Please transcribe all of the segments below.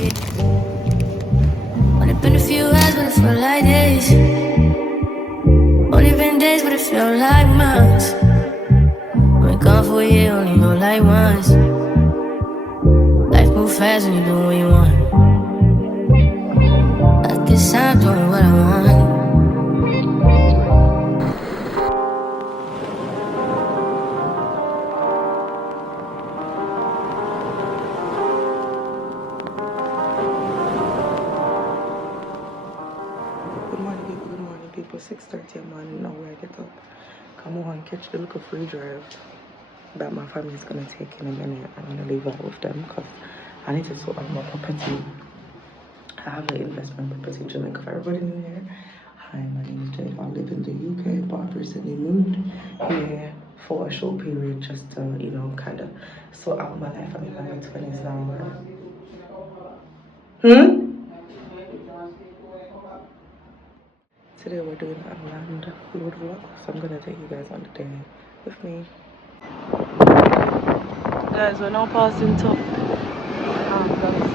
you. Only been a few hours, but it felt like days. Only been days, but it felt like months. Been gone for a year, only know like once. Life move fast when you do what you want. At this time, doing what I want. Good morning people. 6:30 in the morning now where I get up. Come on, catch the little free drive that my family is gonna take in a minute. I'm gonna leave out with them because I need to sort out my property. I have an investment property in Jamaica for everybody new here. Hi, my name is Jade. I live in the UK, but I've recently moved here for a short period just to, you know, kind of sort out my life. I'm in my 20s now. Today we're doing a landlord vlog, so I'm gonna take you guys on the day with me. Guys, we're now passing to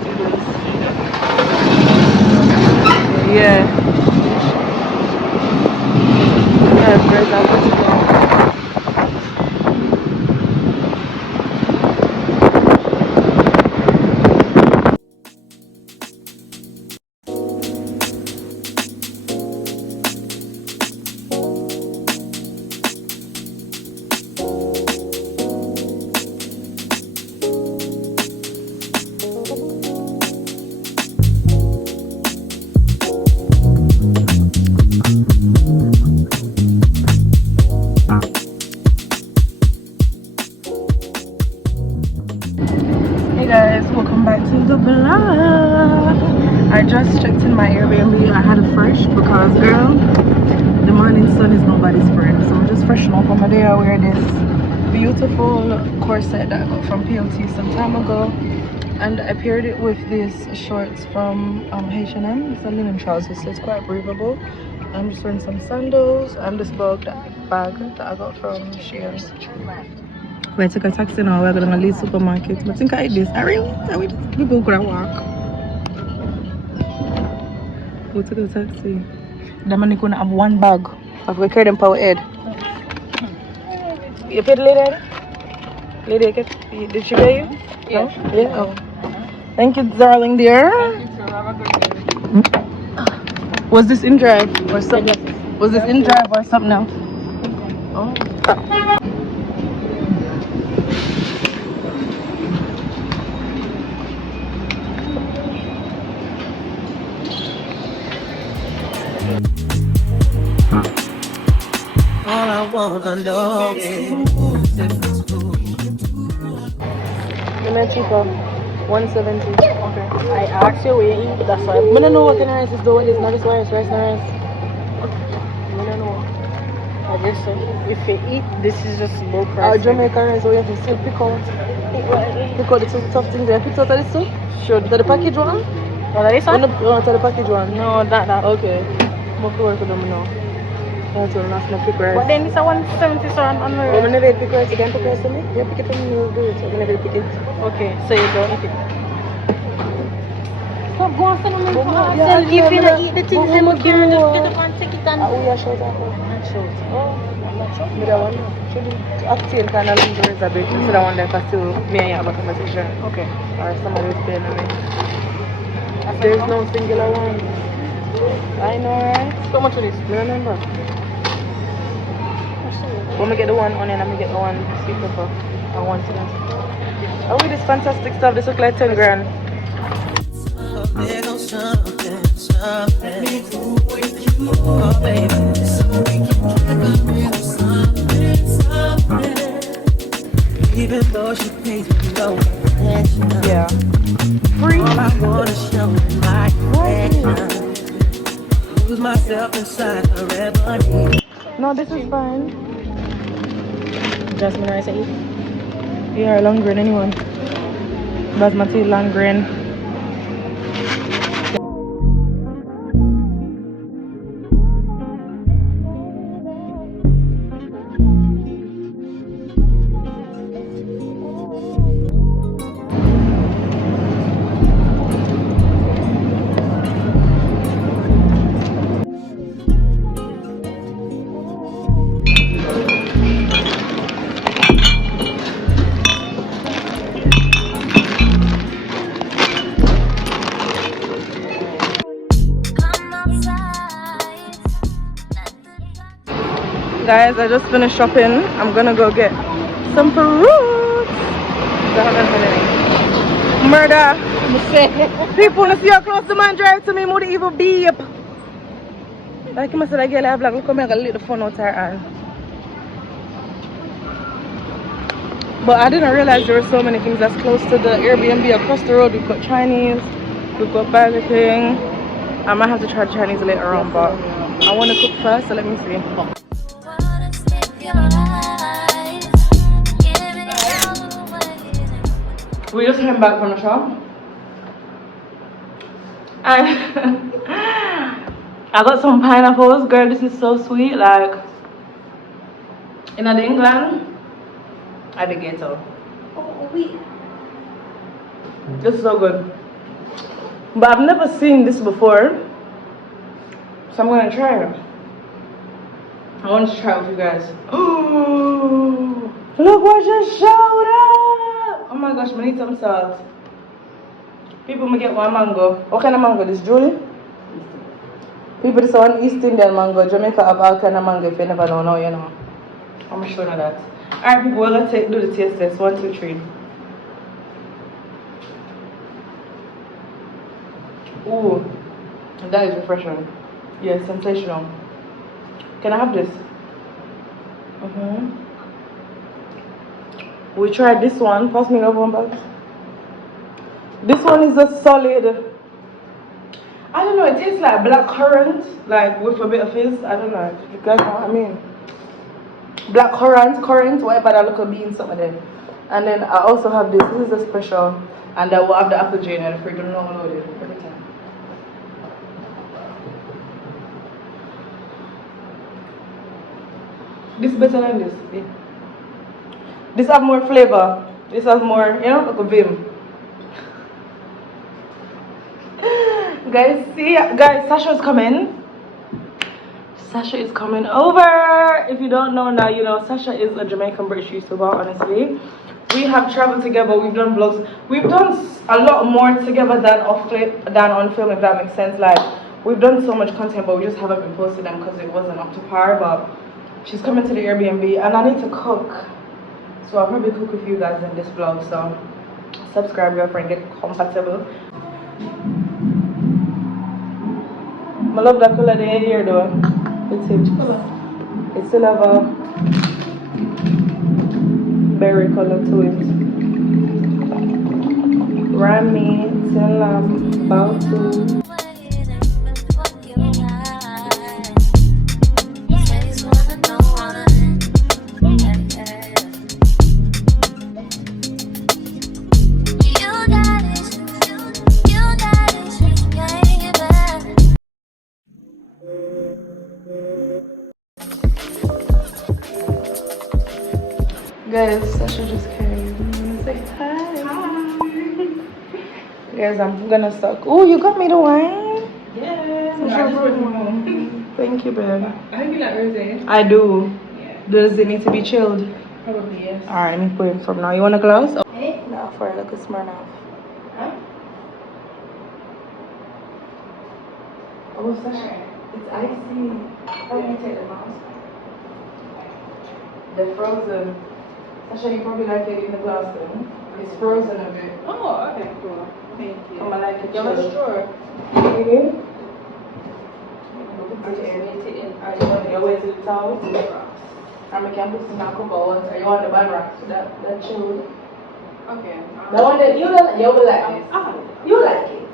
studios. Yeah, guys, I'm putting on. Hey guys, welcome back to the vlog. I just checked in my Airbnb. I had a fresh because girl, the morning sun is nobody's friend. So I'm just freshening up on my day. I wear this beautiful corset that I got from PLT some time ago, and I paired it with these shorts from H&M. It's a linen trousers, so it's quite breathable. I'm just wearing some sandals and this bag that I got from Shein. We took a taxi now. We're going to leave supermarket. But I think I eat this. I people could walk. We took a taxi. The man is going to have one bag. I've got to carry them per head. You paid the lady? Lady, did she pay you? Yeah. No? Yeah. Oh. Thank you, darling dear. Thank you, sir. Have a good day. Was this in drive or something? Was this in drive or something else? Oh. All I wanna know is The man cheaper. 170. Okay. I asked you where you eat, that's why. I don't know what kind of rice is though. It's not just rice, rice, not rice. I don't know. I just say, if you eat, this is just low price. Jamaican rice, so you have to still pick out. Pick out the tough things there. Pick out of this too? Sure. To the package one? What is that? No, to the package one. No, that. Okay. I'm going to work with them now. That's one, that's not pick rice. But then it's a 170 so on the rice. I'm never pick rice. You can pick rice for me? You pick it from me, you'll do it. I'm never pick it. Okay, so you don't eat it. So go on, send me for us. If you don't eat the things, then we can just get up and take it and... Oh, yeah, short up. Not short. Oh, I'm not short. But that one, should active kind of leave the reservation. So that one there can still me and you have a conversation. Okay. Or somebody is paying me. There's no singular one. I know, right? How much it is? I remember. When we get the one onion and we get the one sweet pepper, I want it. Oh, this fantastic stuff. This look like 10 grand. Even though she pays me low, yeah. Free. All I wanna show is my affection. Lose myself inside a rebel. No, this is fine. Jasmine rice, I eat. Yeah, long grain, anyone. Basmati, long grain. Guys, I just finished shopping. I'm gonna go get some fruits. Murder. People wanna see how close the man drive to me, moody evil beep. Like you must say, like, girl, I have like, look how I got lit the phone out her hand. But I didn't realize there were so many things that's close to the Airbnb. Across the road, we've got Chinese, we've got Burger King. I might have to try Chinese later on, but I want to cook first, so let me see. We just came back from the shop. And I got some pineapples. Girl, this is so sweet. Like, in England, at the ghetto. Oh, wait. This is so good. But I've never seen this before. So I'm gonna try it. I want to try it with you guys. Oh, look what just showed up! Oh my gosh, I need some salt. People may get one mango. What kind of mango? This Julie? People, this one East Indian mango. Jamaica have all kind of mango. If you never know, now you know. I'm gonna show you that. Alright, people, we're gonna do the taste test. 1, 2, 3. Ooh, that is refreshing. Yeah, sensational. Can I have this? We tried this one. Pass me another one back. This one is a solid. I don't know. It tastes like black currant, like with a bit of fizz. I don't know. You guys know what I mean? Black currant, whatever that little bean, some of them. And then I also have this. This is a special, and I will have the apple jane and the fruit. Don't know loaded every time. This is better than this. Yeah. This has more flavor. This has more, you know, like a vim. Guys, see, guys, Sasha is coming. Sasha is coming over. If you don't know now, you know, Sasha is a Jamaican British YouTuber, honestly. We have traveled together, we've done vlogs. We've done a lot more together than on film, if that makes sense. Like, we've done so much content, but we just haven't been posting them because it wasn't up to par. But she's coming to the Airbnb, and I need to cook. So I'll probably cook with you guys in this vlog. So subscribe, girlfriend, get comfortable. I love that color they here though. It's it. It still have a berry color to it. Rami, Tilam, Bautu. Guys, Sasha just came. Say hi. Hi. Guys, I'm gonna suck. Oh, you got me the wine? Yes. Thank you, babe. I hope you like rosé. I do. Yeah. Does it need to be chilled? Probably, yes. Alright, let me pour it from now. You want a glass? Oh. No, for a little Smirnoff. Huh? Oh, Sasha. It's icy. Let me take the mouse. They're frozen. Sasha, you probably like it in the glass though. It's frozen a bit. Oh, okay, cool. Thank you. I'm gonna like it. You have a straw? Mm-hmm. I just need it in. Are you on your way to the towel? I'm a campus in Nakoba. Are you on the bad rock? That chilled. Okay. The one that you will like this. You like it.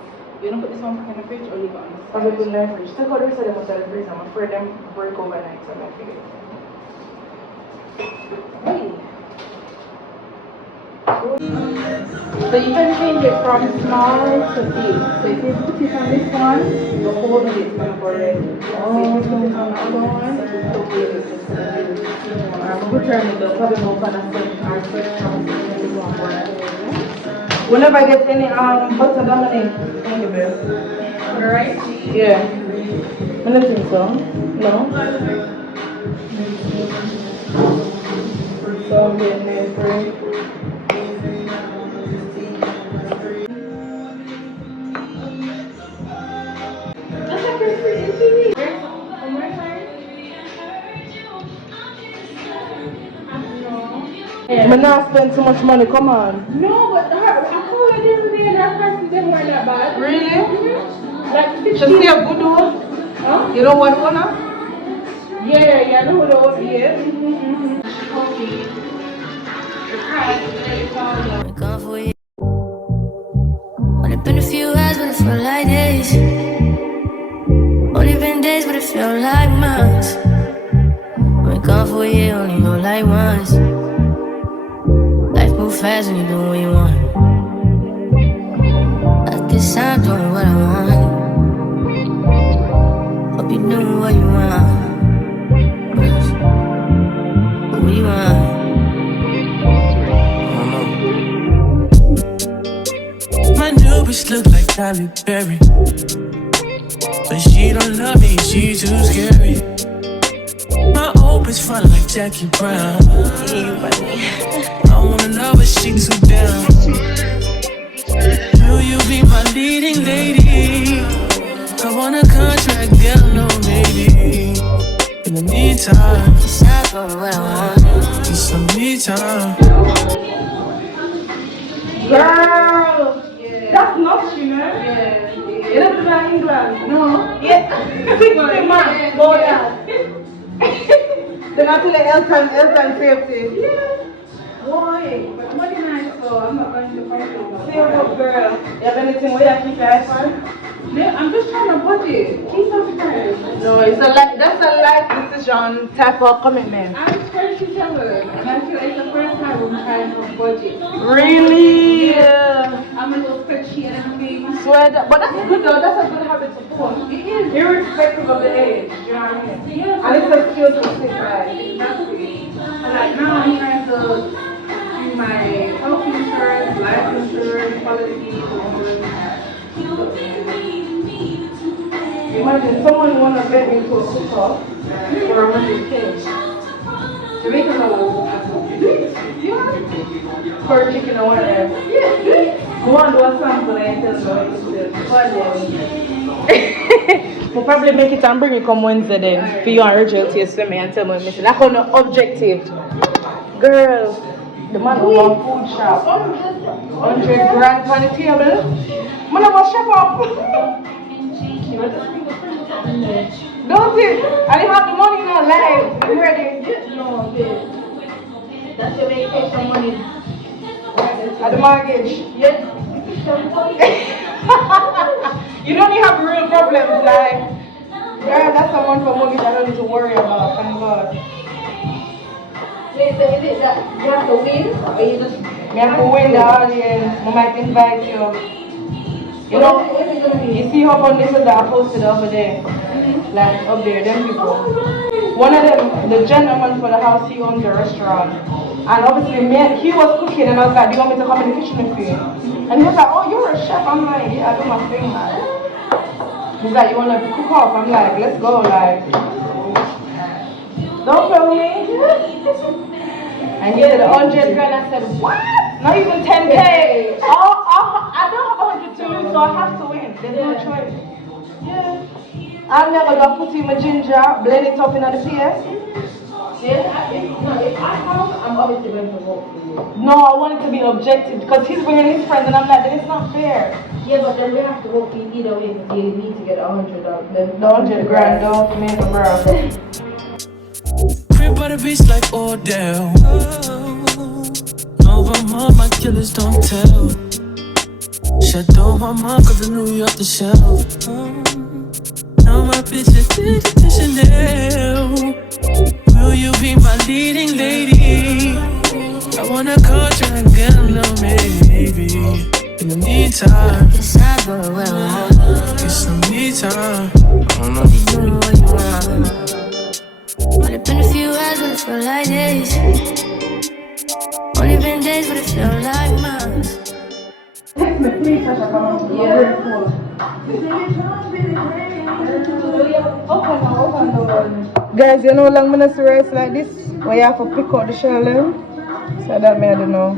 You wanna put this one back in the fridge or leave it on the I'll put it in the fridge. Take out the rest of them out of the freezer. I'm afraid them break overnight, so I'm not figuring. Hey. So you can change it from small to big. So if you put it on this one, the whole of it's going to go red. So if you put it on the other one, it's okay. I'm going to try to probably go for the whenever I get any butter Dominic, thank you, babe. Alright? Yeah. I don't think so. No? So I'm getting it free. I'm not spend too much money, come on. No, but I call her the other day and her prices didn't weren't that bad. Really? Like 50. Just see a good one? Huh? You know what one now? Yeah, I know what it was. Yeah. Okay. The price is $30. Been gone for a year. Only been a few hours, but it felt like days. Only been days, but it felt like months. Been gone for a year, only know like once. Life moves fast when you do what you want. At this time, doing what I want. Hope you doing what you want. What you want? My new bitch look like Halle Berry, but she don't love me, she too scary. My old bitch fun like Jackie Brown. I wanna know but she too down. Will you be my leading lady? I want a contract, girl, no maybe. In the meantime, Decide for what I want. need some me time. Girl! That's not you know? Yeah. You don't live in England? No. Yes. Big man. Go down. They're not to the Elton safety. Boy, but I'm really nice, so I'm not going to fight you. See what's up, girl. You have anything where you keep your eyes on? No, I'm just trying to budget. Keep up time. No, that's a life decision type of commitment. I'm 27 and I feel like it's the first time I'm trying to budget. Really? I'm a little spreadsheet and everything. Swear that, but that's good though. That's a good habit to form. It is. Irrespective of the age. You know what I mean? Yeah. And it's a skill to stick right. Exactly. And like now I'm trying to do my health insurance, life insurance, policies, Imagine someone wanna bet me to a cook-off for 100K Jamaica laws. for chicken or whatever. I want to do a sample and tell them what it We'll probably make it and bring it come Wednesday then for you and Rachel taste me and tell me what That kind of objective. Girl, the man who want food shop. 100 grand on the table. Man, I was chef up. Don't it? I didn't have the money now, like, I'm ready. No, babe. That's your way to take some money. At the mortgage. Yes. You don't even have real problems, like, girl, that's someone for mortgage I don't need to worry about, thank God. Wait, so is it that you have to win or you just... Me have to win the audience, I might invite you. You know, you see how conditions that are posted over there, like up there, them people. One of them, the gentleman for the house, he owns a restaurant. And obviously, he was cooking and I was like, do you want me to come in the kitchen with you? And he was like, oh, you're a chef. I'm like, yeah, I do my thing, man. He's like, you want to cook off? I'm like, let's go, like. Don't fail me. And he said 100 grand. I said, what? Not even 10K. Oh, I don't have 100 to lose, so I have to win. There's no choice. Yeah. I'm never gonna put in my ginger, blend it up in the PS. If I have, I'm obviously going to vote for you. No, I want it to be objective because he's bringing his friends and I'm like, then it's not fair. Yeah, but then we have to vote for you either way because you need to get 100 The 100 grand though for me, bro. Crib by the beach like Odell. Over mom, my killers don't tell. Shadow my mom, cause the New York the shelf. Now my bitch is Chanel. Will you be my leading lady? I wanna contract, girl, no maybe. In the meantime, Decide for what I want. get some me time. Hope you doing what you want. Only been a few hours, but it felt like days. Only been days, but it felt like months. Guys, you know how long I'm gonna rice like this? Where you have to pick out the shell them? So that I don't know.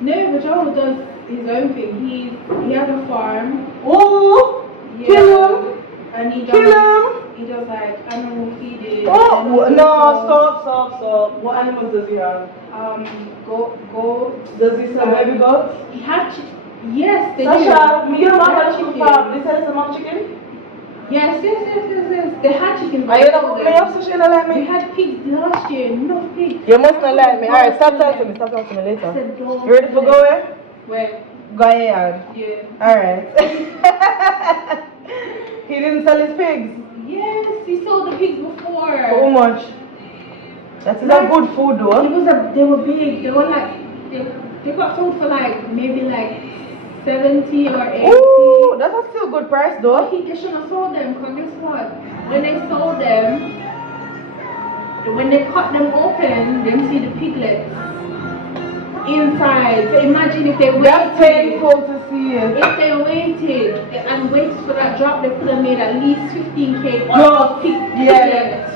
No, but Joel does his own thing. He has a farm. Oh! Yeah. Kill him! And he Kill him! he does like animal feeding. Oh no! Stop! What animals does he have? Goat. Does he sell baby goats? He had yes, they Sasha, do. you don't They have had a chicken chicken. farm. They sell some mock chicken? Yes. They had chicken. Are you not cooking me up, Sasha? You don't like We me? had pigs last year. No pigs. You must not like me. Alright, stop talking to me. Stop talking to me later. You ready for go away? Where? Go ahead. Yeah. Alright. He didn't sell his pigs? Yes, he sold the pigs before. For how much? That is a good food though. They were big. They were like they got sold for like maybe like 70 or 80. Ooh, that's a still good price though. They shouldn't have sold them because guess what? When they sold them, when they cut them open, they see the piglets inside. So imagine if they waited. That's painful to see it. If they waited and waited for that drop, they could have made at least 15K Plus, piglets. yeah.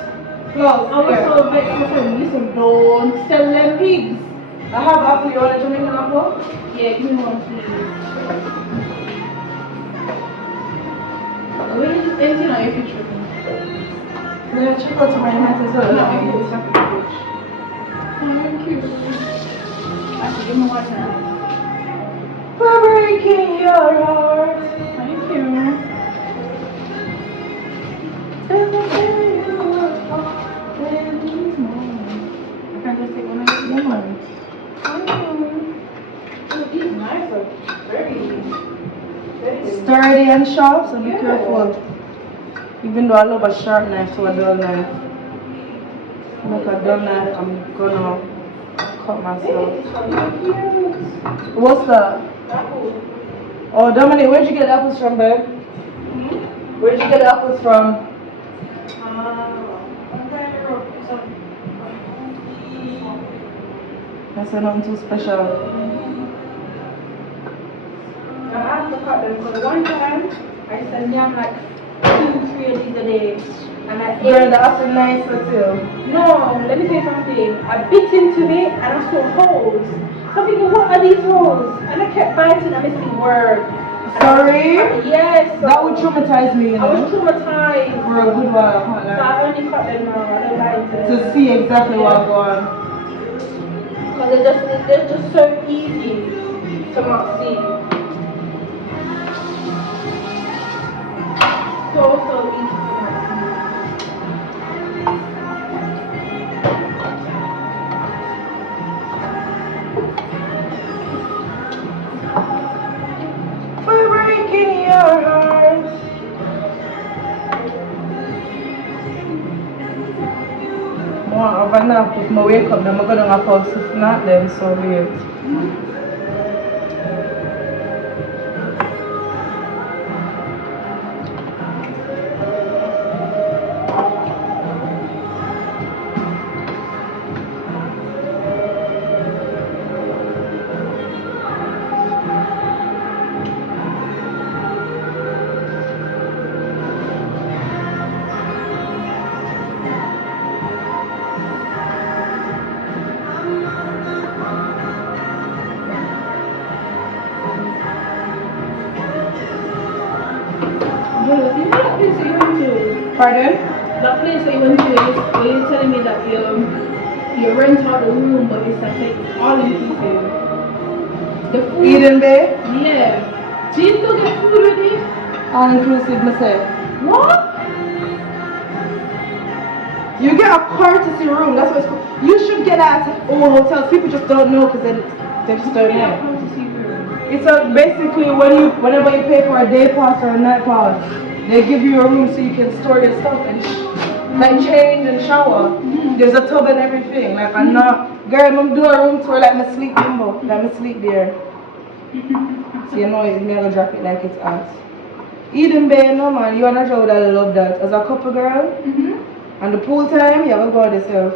Plus, I was so vexed. I said, listen, don't sell them pigs. I have apple. You want a Jamaican apple? Yeah, give me one, please. Where is anything on your future? Yeah, check out to my hat as well. No, if it's up in the fridge. Thank you. Actually, give me one now. For breaking your heart. Thank you. There's nothing you would want in these moments. I can just take one of these. Yeah, man. Oh, these knives are very Sturdy and sharp, so be Yeah. careful. Even though I love a sharp knife to a dull knife. Like a dull knife, I'm gonna cut myself. cute. What's that? Apple. Oh, Dominic, where'd you get the apples from, babe? Where'd you get the apples from? That's nothing too special. I have to cut them because one time I said yam like 2-3 of these a day. And I Girl, ate. that's a nice too. No, let me say something. I bit into it and I saw holes. So I'm thinking, what are these holes? And I kept biting and missing words. Sorry? Yes. That would traumatize me, you I was know? traumatized. For a good while, I can't So lie. I only cut them now. I don't like them. To see exactly what's going on. Because they're just so easy to not see. So easy to not see. For breaking your heart. More of a nap. If I wake up, then I'm gonna have house. If not, then so be it. You know that place that you went to? Pardon? That place that you went to, where you're telling me that you rent out the room, but it's like all inclusive. The food. Eden Bay? Yeah. Do you still get food with it? All inclusive, myself. What? You get a courtesy room. That's what it's called. You should get that at all hotels. People just don't know because they just don't Yeah, know. courtesy room. It's basically whenever you pay for a day pass or a night pass, they give you a room so you can store your stuff and like change and shower. There's a tub and everything. Like I'm not, girl, I'm doing a room tour like my sleep limbo. Like I sleep there. So you know it's me gonna drop it like it's hot. Eden Bay, no man, you and a Joe that love that. As a couple girl, and the pool time, you have to go out yourself.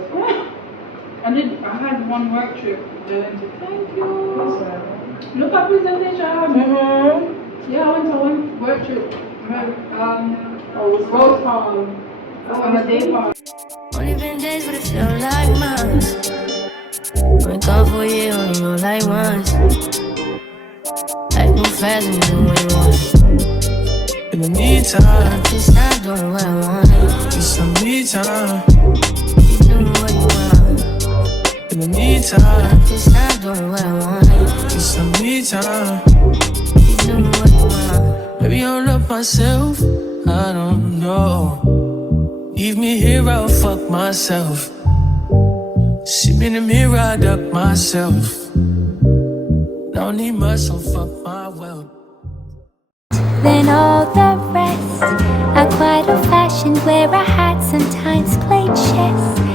I had one work trip. Thank you. Look at presentation. Yeah, I went on one work trip. Rose Hall. On a day party. Only been days, but it felt like months. Been gone for a year, only know like once. Life move fast and you do what you want. And I need me time. Just not doing what I want. Need some me time. Keep doing what you want. In the meantime, Just not doing what I want. need some me time. Keep doing what you want. Maybe I love myself, I don't know. Leave me here, I'll fuck myself. See me in the mirror, I duck myself. Don't need much, so fuck my wealth. Then all the rest, a quite old-fashioned where I had sometimes played chess.